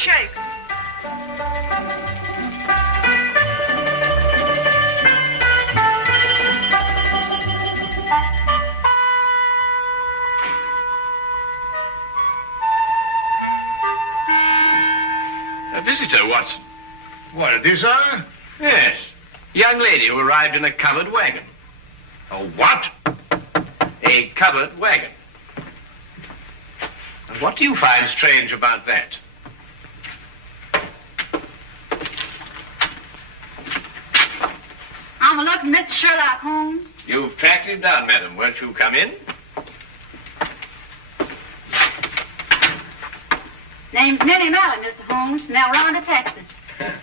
shakes. A visitor, Watson. What, it is, sir? Yes. Young lady who arrived in a covered wagon. A what? A covered wagon. And what do you find strange about that? I'm looking, Mr. Sherlock Holmes. You've tracked him down, madam. Won't you come in? Name's Minnie O'Malley, Mr. Holmes, from El Ronda, Texas.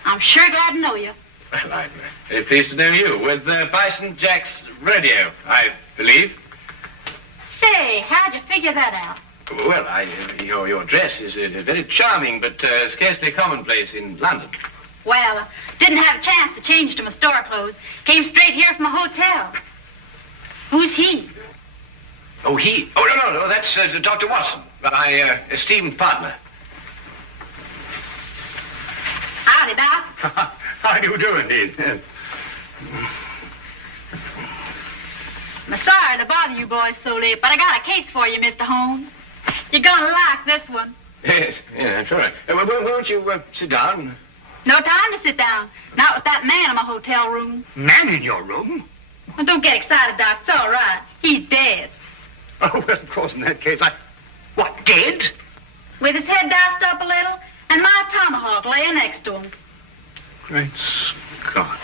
I'm sure glad to know you. Well, I'm very pleased to know you. With Bison Jack's rodeo, I believe. Say, how'd you figure that out? Well, your dress is very charming, but scarcely commonplace in London. Well, didn't have a chance to change to my store clothes. Came straight here from a hotel. Who's he? Oh, he? Oh, no, that's Dr. Watson, my esteemed partner. Howdy, Doc. How do you do, indeed? I'm sorry to bother you boys so late, but I got a case for you, Mr. Holmes. You're gonna like this one. Yes, yeah, that's all right. Won't you sit down? No time to sit down. Not with that man in my hotel room. Man in your room? Well, don't get excited, Doc. It's all right. He's dead. Oh, well, of course, in that case, What, dead? With his head diced up a little, and my tomahawk laying next to him. Great Scott.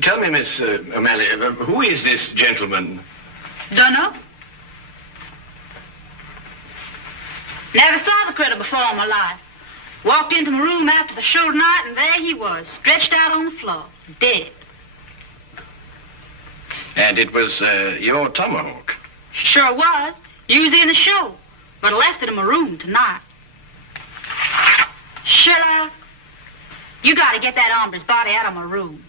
Tell me, Miss O'Malley, who is this gentleman? Dunno. Never saw the critter before in my life. Walked into my room after the show tonight, and there he was, stretched out on the floor, dead. And it was your tomahawk? Sure was. Usually in the show, but I left it in my room tonight. Sherlock, you got to get that hombre's body out of my room.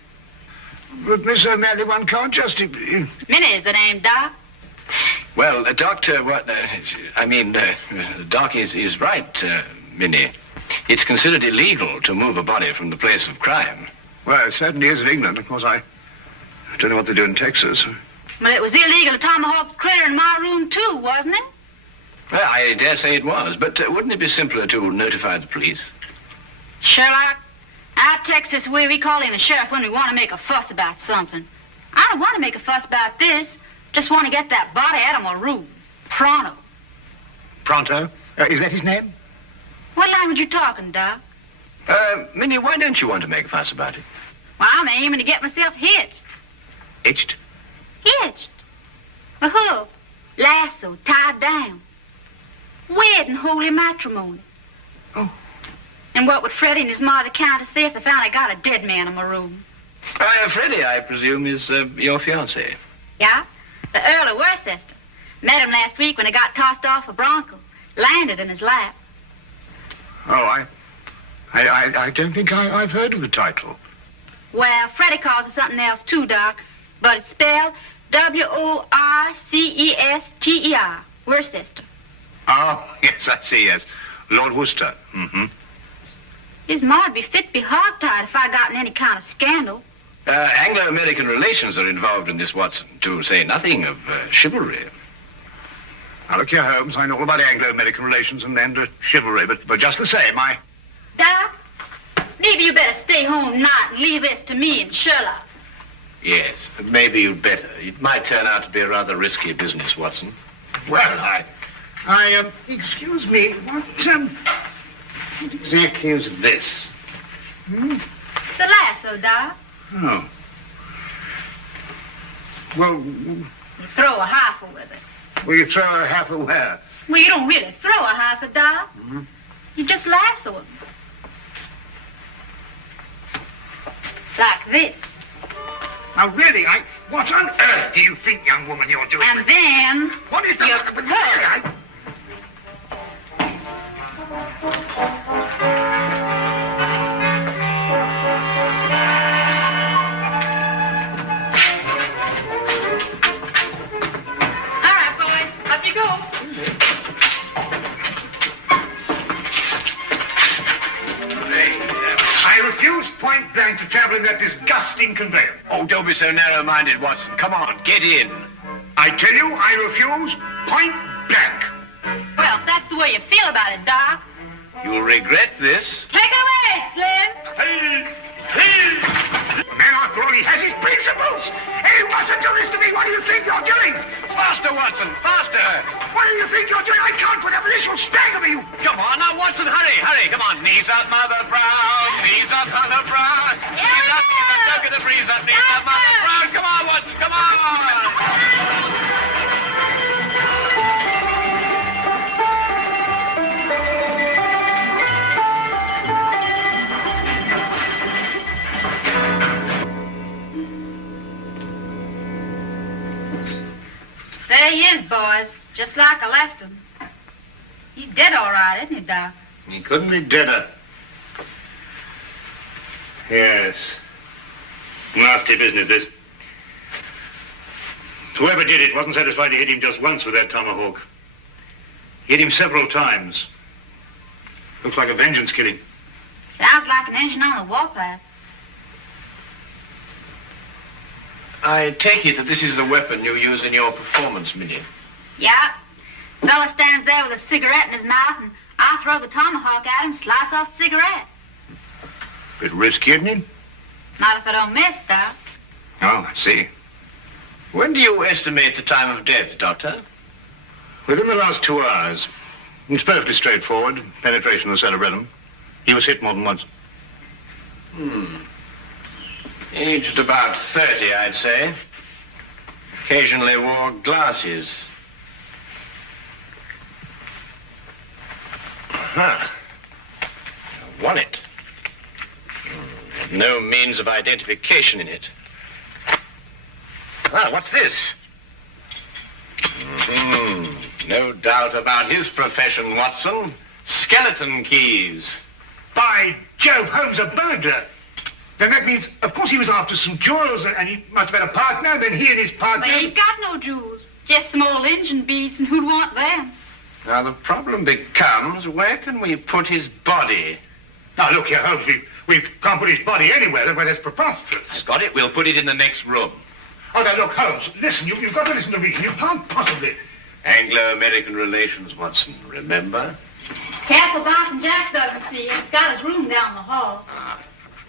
But, Miss O'Malley, one can't just... Minnie's the name, Doc. Well, Doctor, Doc is right, Minnie. It's considered illegal to move a body from the place of crime. Well, it certainly is in England. Of course, I don't know what they do in Texas. But it was illegal to tomahawk the critter in my room, too, wasn't it? Well, I dare say it was, but wouldn't it be simpler to notify the police? Sherlock, out Texas way we call in the sheriff when we want to make a fuss about something. I don't want to make a fuss about this. Just want to get that body out of my room. Pronto. Pronto? Is that his name? What language you talking, Doc? Minnie, why don't you want to make a fuss about it? Well, I'm aiming to get myself hitched. Hitched? Hitched. A hook, lasso, tied down. Wedding holy matrimony. Oh. And what would Freddie and his mother count to say if they found I got a dead man in my room? Freddie, I presume, is your fiancé. Yeah, the Earl of Worcester. Met him last week when he got tossed off a bronco. Landed in his lap. Oh, I don't think I've heard of the title. Well, Freddie calls it something else too, Doc. But it's spelled W-O-R-C-E-S-T-E-R. Worcester. Oh, yes, I see, yes. Lord Worcester. Mm-hmm. His ma'd be fit to be hogtied if I got in any kind of scandal. Anglo-American relations are involved in this, Watson, to say nothing of chivalry. Now, look here, Holmes, I know all about Anglo-American relations and chivalry, but just the same, Doc, maybe you better stay home tonight and leave this to me and Sherlock. Yes, maybe you'd better. It might turn out to be a rather risky business, Watson. Well, excuse me, what exactly is this? It's a lasso, Doc. Oh. Well, You throw a heifer with it. will you throw a half a where? Well, you don't really throw a heifer, Doc. Mm-hmm. You just lasso him. Like this. Now, really, what on earth do you think, young woman, you're doing? And then... What is the... you But, pull. can convey them. Oh, don't be so narrow-minded, Watson. Come on, get in. I tell you, I refuse, point blank. Well, if that's the way you feel about it, Doc. You'll regret this. Take it away, Slim. The man, after all, he has his principles. And he wants to do this to me. What do you think you're doing? Faster, Watson, faster. What do you think you're doing? I can't put up with this. You'll stagger me. Come on, now, Watson, hurry, hurry. Come on, knees up, Mother Brown. Knees up, Mother Brown. Knees up, don't get the breeze up. Knees up, Mother Brown. Come on, Watson, come on. There he is, boys. Just like I left him. He's dead all right, isn't he, Doc? He couldn't be deader. Yes. Nasty business, this. Whoever did it wasn't satisfied to hit him just once with that tomahawk. Hit him several times. Looks like a vengeance killing. Sounds like an engine on the warpath. I take it that this is the weapon you use in your performance, Minnie. Yeah. Fella stands there with a cigarette in his mouth, and I throw the tomahawk at him, slice off the cigarette. Bit risky, isn't it? Not if I don't miss, Doc. Oh, I see. When do you estimate the time of death, Doctor? Within the last 2 hours. It's perfectly straightforward. Penetration of the cerebellum. He was hit more than once. Aged about 30, I'd say. Occasionally wore glasses. Aha. Won it. No means of identification in it. Ah, what's this? No doubt about his profession, Watson. Skeleton keys. By Jove, Holmes, a burglar. Then that means, of course, he was after some jewels, and he must have had a partner, and then he and his partner... But he ain't got no jewels. Just some old engine beads, and who'd want them? Now, the problem becomes, where can we put his body? Now, look here, Holmes, we can't put his body anywhere. That's preposterous. I've got it. We'll put it in the next room. Oh, now, look, Holmes, listen, you've got to listen to reason. You can't possibly... Anglo-American relations, Watson, remember? Careful, Bison Jack doesn't see you. He's got his room down the hall. Ah,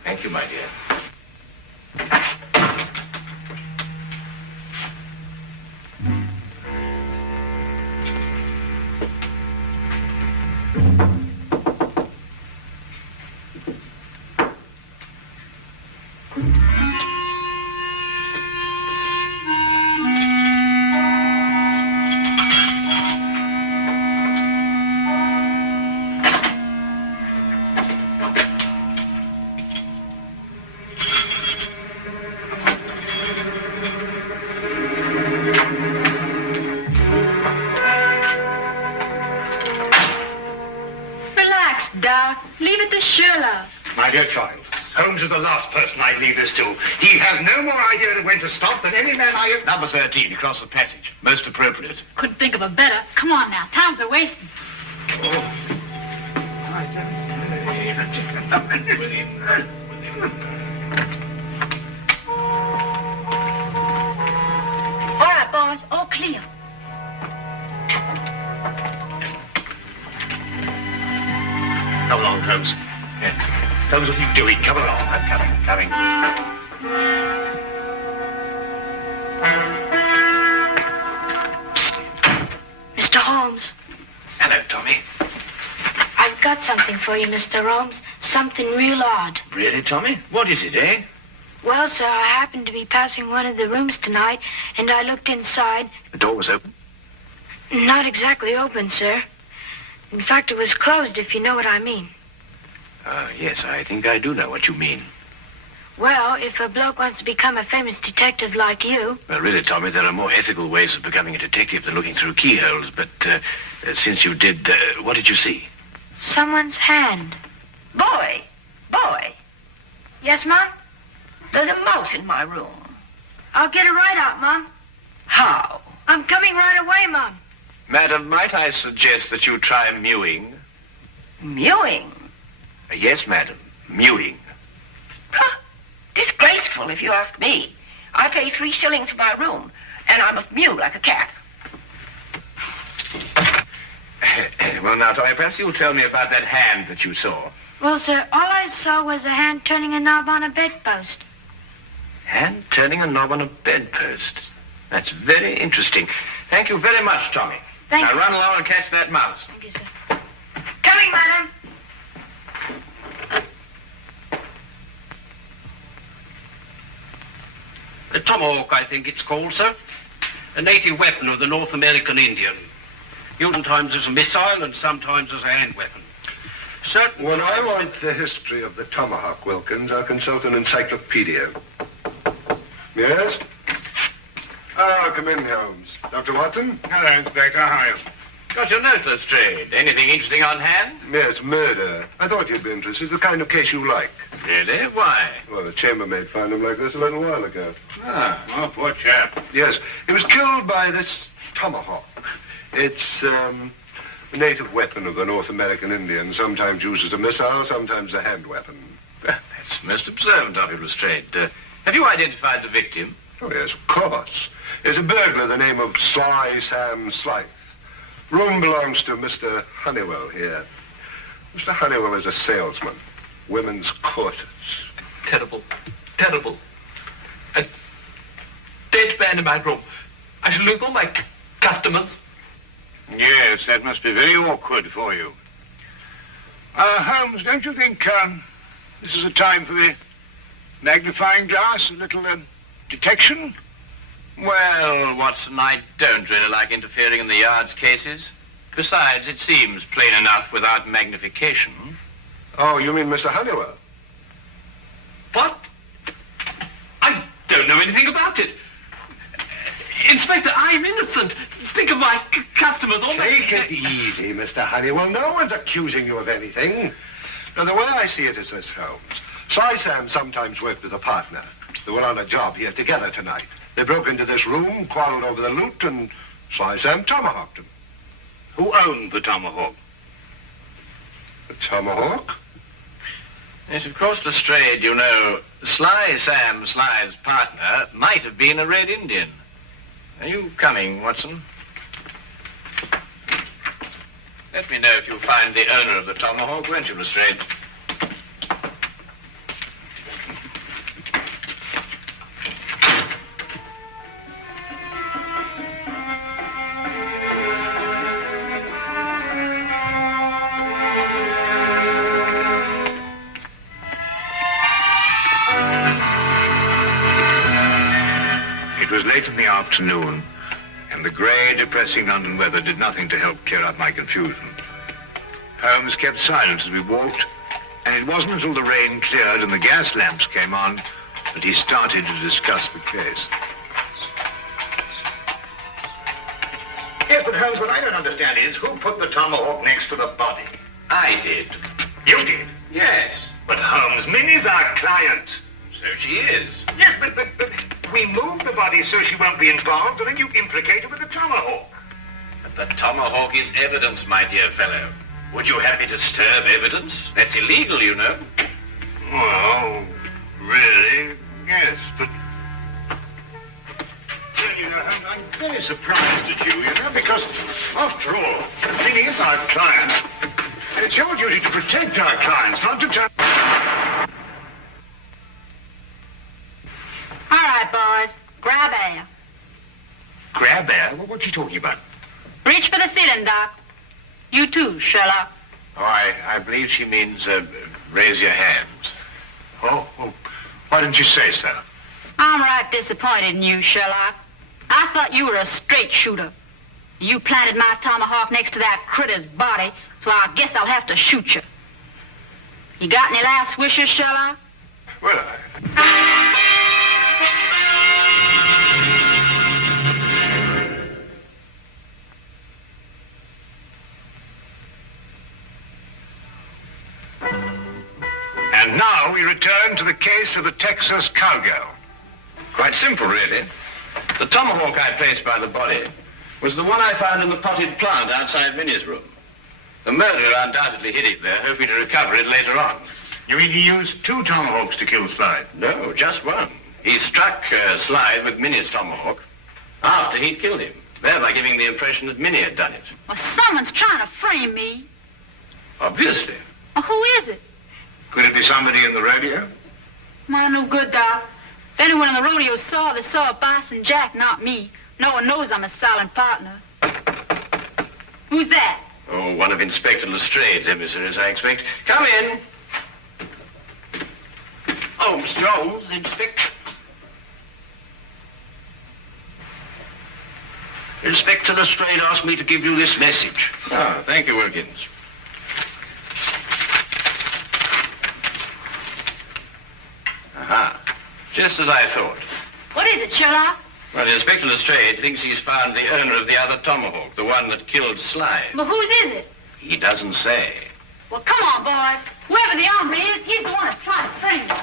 thank you, my dear. Doc, leave it to Sherlock. My dear child, Holmes is the last person I'd leave this to. He has no more idea of when to stop than any man I have... Number 13, across the passage. Most appropriate. Couldn't think of a better. Come on now, time's a wasting. All right, boys, all clear. Come along, Holmes. Yeah. Holmes, what are you doing? Come along. I'm coming. Psst. Mr. Holmes. Hello, Tommy. I've got something for you, Mr. Holmes. Something real odd. Really, Tommy? What is it, eh? Well, sir, I happened to be passing one of the rooms tonight, and I looked inside. The door was open. Not exactly open, sir. In fact, it was closed, if you know what I mean. Yes, I think I do know what you mean. Well, if a bloke wants to become a famous detective like you... Well, really, Tommy, there are more ethical ways of becoming a detective than looking through keyholes. But since you did, what did you see? Someone's hand. Boy. Yes, Mom? There's a mouse in my room. I'll get it right out, Mom. How? I'm coming right away, Mom. Madam, might I suggest that you try mewing? Mewing? Yes, madam, mewing. Disgraceful, if you ask me. I pay 3 shillings for my room, and I must mew like a cat. Well, now, Tommy, perhaps you'll tell me about that hand that you saw. Well, sir, all I saw was a hand turning a knob on a bedpost. Hand turning a knob on a bedpost. That's very interesting. Thank you very much, Tommy. Thank now you. Run along and catch that mouse. Thank you, sir. Coming, madam. A tomahawk, I think it's called, sir. A native weapon of the North American Indian. Used sometimes as a missile and sometimes as a hand weapon. Certainly. When I want the history of the tomahawk, Wilkins, I'll consult an encyclopedia. Yes? Ah, come in, Holmes. Dr. Watson? Hello, Inspector. How are you? Got your note, Lestrade. Anything interesting on hand? Yes, murder. I thought you'd be interested. It's the kind of case you like. Really? Why? Well, the chambermaid found him like this a little while ago. Ah. Oh, poor chap. Yes, he was killed by this tomahawk. It's a native weapon of the North American Indian, sometimes used as a missile, sometimes a hand weapon. That's most observant of you, Lestrade. Have you identified the victim? Oh, yes, of course. There's a burglar, the name of Sly Sam Slythe. Room belongs to Mr. Honeywell here. Mr. Honeywell is a salesman. Women's corsets. Terrible. Terrible. A dead man in my room. I shall lose all my customers. Yes, that must be very awkward for you. Holmes, don't you think this is a time for the magnifying glass, a little detection? Well, Watson, I don't really like interfering in the yard's cases. Besides, it seems plain enough without magnification. Oh, you mean Mr. Honeywell? What? I don't know anything about it. Inspector, I'm innocent. Think of my customers. All Take it easy, Mr. Honeywell. No one's accusing you of anything. Now, the way I see it is this, Holmes. Sly Sam sometimes worked with a partner. They were on a job here together tonight. They broke into this room, quarreled over the loot, and Sly Sam tomahawked him. Who owned the tomahawk? The tomahawk? Yes, of course, Lestrade, you know, Sly Sam Sly's partner might have been a Red Indian. Are you coming, Watson? Let me know if you find the owner of the tomahawk, won't you, Lestrade? It was late in the afternoon, and the grey, depressing London weather did nothing to help clear up my confusion. Holmes kept silent as we walked, and it wasn't until the rain cleared and the gas lamps came on that he started to discuss the case. Yes, but Holmes, what I don't understand is who put the tomahawk next to the body? I did. You did? Yes. But Holmes, Minnie's our client. So she is. Yes, but we moved the body so she won't be involved, and then you implicate her with the tomahawk. But the tomahawk is evidence, my dear fellow. Would you have me disturb evidence? That's illegal, you know. Well, really, yes, but... Well, you know, I'm very surprised at you know, because, after all, Minnie is our client. And it's your duty to protect our clients, not to turn... All right, boys. Grab air. Grab air? What's she talking about? Reach for the ceiling, Doc. You too, Sherlock. Oh, I believe she means, raise your hands. Oh, why didn't you say so? I'm right disappointed in you, Sherlock. I thought you were a straight shooter. You planted my tomahawk next to that critter's body, so I guess I'll have to shoot you. You got any last wishes, Sherlock? Well, And now we return to the case of the Texas Cowgirl. Quite simple, really. The tomahawk I placed by the body was the one I found in the potted plant outside Minnie's room. The murderer undoubtedly hid it there, hoping to recover it later on. You mean he used 2 tomahawks to kill Slide? No, just one. He struck Slide with Minnie's tomahawk after he'd killed him, thereby giving the impression that Minnie had done it. Well, someone's trying to frame me. Obviously. Well, who is it? Could it be somebody in the rodeo? Well, no good, Doc. If anyone in the rodeo saw, they saw Bison Jack, not me. No one knows I'm a silent partner. Who's that? Oh, one of Inspector Lestrade's emissaries, I expect. Come in. Oh, Mr. Holmes, Inspector. Inspector Lestrade asked me to give you this message. Ah, thank you, Wilkins. Aha. Just as I thought. What is it, Sherlock? Well, Inspector Lestrade thinks he's found the owner of the other tomahawk, the one that killed Slide. Well, whose is it? He doesn't say. Well, come on, boys. Whoever the hombre is, he's the one that's trying to frame me.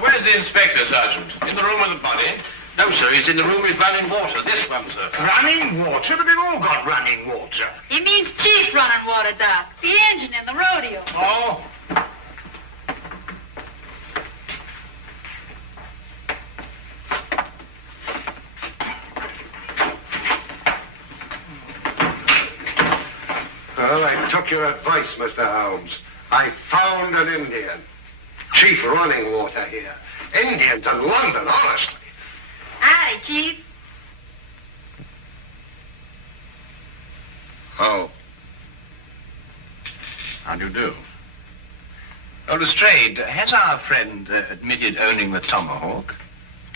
Where's the inspector, Sergeant? In the room with the body? No, sir, he's in the room with running water. This one, sir. Running water? But they've all got running water. He means Chief running water, Doc. The engine in the rodeo. Oh? Well, I took your advice, Mr. Holmes. I found an Indian. Chief running water here. Indians in London, honestly. Howdy, Chief. Oh. How do you do? Oh, Lestrade, has our friend admitted owning the tomahawk?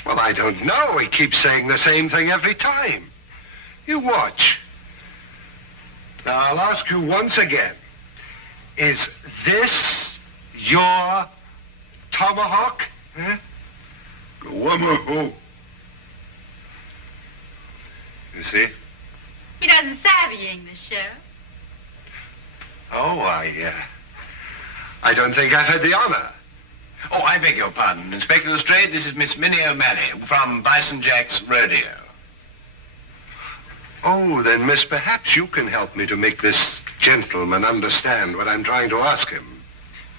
Well, I don't know. He keeps saying the same thing every time. You watch. Now, I'll ask you once again. Is this your tomahawk? Huh? You see? He doesn't savvy English, Sheriff. Oh, I don't think I've had the honor. Oh, I beg your pardon. Inspector Lestrade, this is Miss Minnie O'Malley from Bison Jack's rodeo. Oh, then, miss, perhaps you can help me to make this gentleman understand what I'm trying to ask him.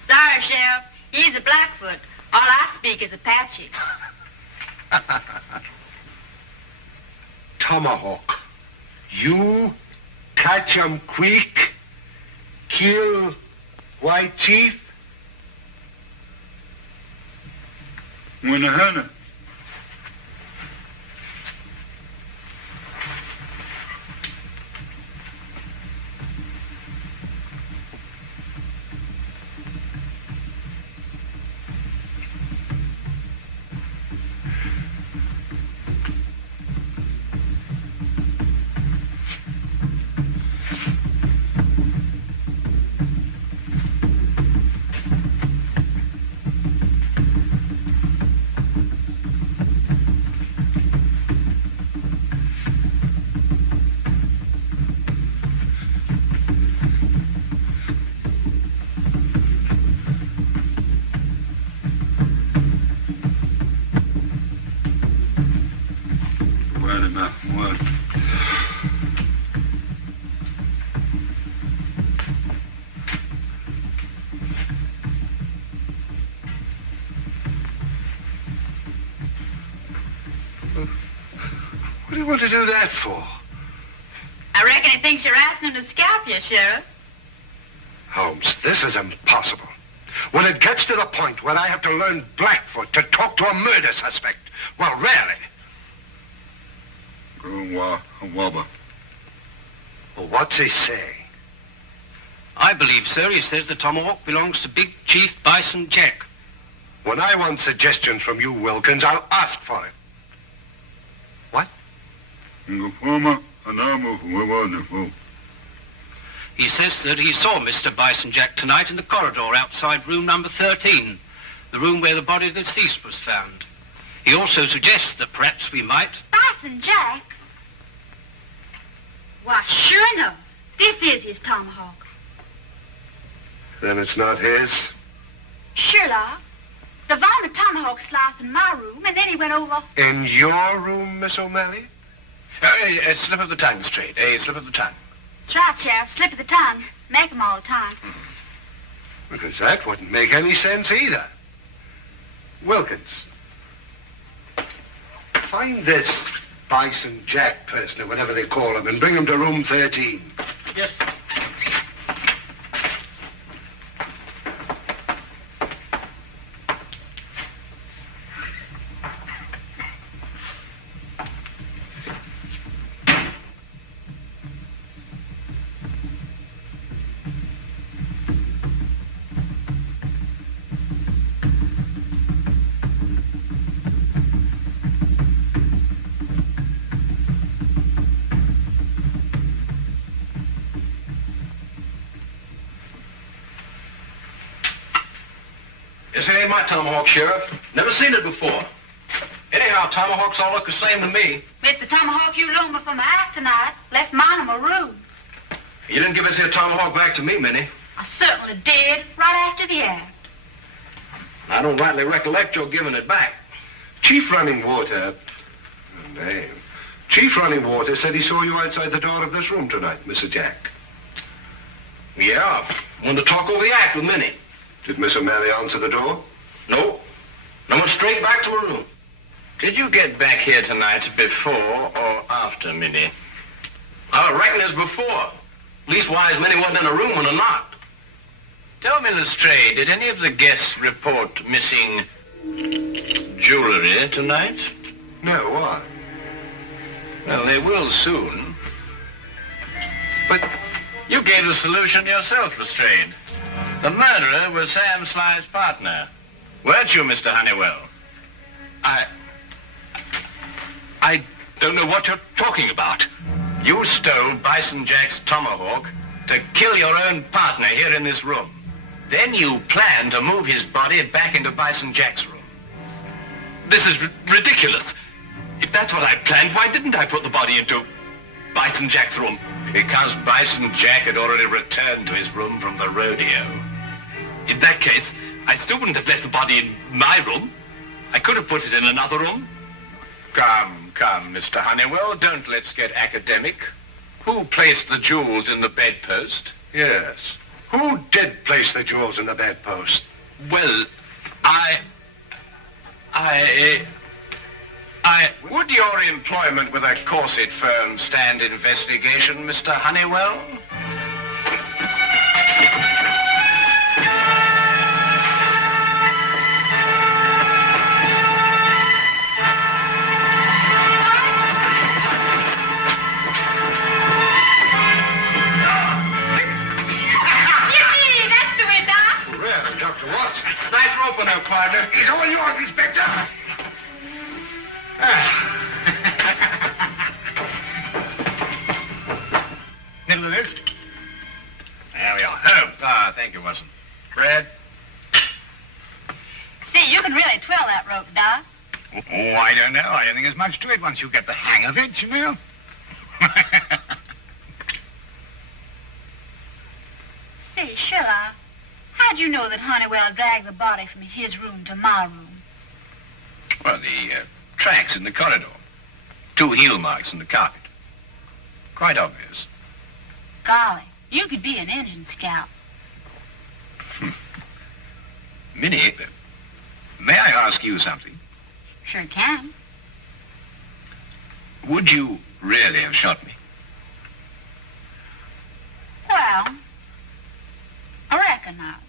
Sorry, Sheriff. He's a Blackfoot. All I speak is Apache. Tomahawk. You catch 'em quick, kill White Chief? What do you want to do that for? I reckon he thinks you're asking him to scalp you, Sheriff. Holmes, this is impossible. When it gets to the point where I have to learn Blackfoot to talk to a murder suspect, well, really. Well, what's he saying? I believe, sir, he says the tomahawk belongs to Big Chief Bison Jack. When I want suggestions from you, Wilkins, I'll ask for it. What? He says that he saw Mr. Bison Jack tonight in the corridor outside room number 13, the room where the body of the deceased was found. He also suggests that perhaps we might... Bison Jack? Why, sure enough, this is his tomahawk. Then it's not his? Sherlock, the varmint tomahawk slice in my room, and then he went over. In your room, Miss O'Malley? A slip of the tongue, Lestrade. A slip of the tongue. That's right, Sheriff. Slip of the tongue. Make 'em all the time. Because that wouldn't make any sense either. Wilkins, find this Bison Jack person, or whatever they call him, and bring him to room 13. Yes. This ain't my tomahawk, Sheriff. Never seen it before. Anyhow, tomahawks all look the same to me. It's the tomahawk you loaned me for my act tonight. Left mine in my room. You didn't give us your tomahawk back to me, Minnie. I certainly did, right after the act. I don't rightly recollect your giving it back. Chief Running Water... name. Chief Running Water said he saw you outside the door of this room tonight, Mr. Jack. Yeah, wanted to talk over the act with Minnie. Did Miss O'Malley answer the door? No. I went straight back to my room. Did you get back here tonight before or after Minnie? I reckon it's before. Leastwise, Minnie wasn't in a room when I knocked. Tell me, Lestrade, did any of the guests report missing jewelry tonight? No, why? Well, they will soon. But You gave the solution yourself, Lestrade. The murderer was Sam Sly's partner. Weren't you, Mr. Honeywell? I don't know what you're talking about. You stole Bison Jack's tomahawk to kill your own partner here in this room. Then you planned to move his body back into Bison Jack's room. This is ridiculous. If that's what I planned, why didn't I put the body into Bison Jack's room? Because Bison Jack had already returned to his room from the rodeo. In that case, I still wouldn't have left the body in my room. I could have put it in another room. Come, Mr. Honeywell, don't let's get academic. Who placed the jewels in the bedpost? yes. Who did place the jewels in the bedpost? Well, Would your employment with a corset firm stand investigation, Mr. Honeywell? Yippee! That's the way, Doc. Well, Dr. Watson. Nice rope on her, partner. He's all yours, Inspector. Middle of this? There we are. Holmes. Thank you, Watson. Brad? See, you can really twirl that rope, Doc. Oh, I don't know. I don't think there's much to it once you get the hang of it, you know. Say, Sherlock, how'd you know that Honeywell dragged the body from his room to my room? Well, the tracks in the corridor. 2 heel marks in the carpet. Quite obvious. Golly, you could be an engine scout. Minnie, may I ask you something? Sure can. Would you really have shot me? Well, I reckon not.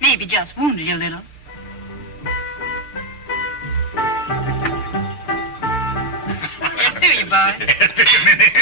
Maybe just wounded you a little. Yes, do you, boy? Yes, do you, Minnie?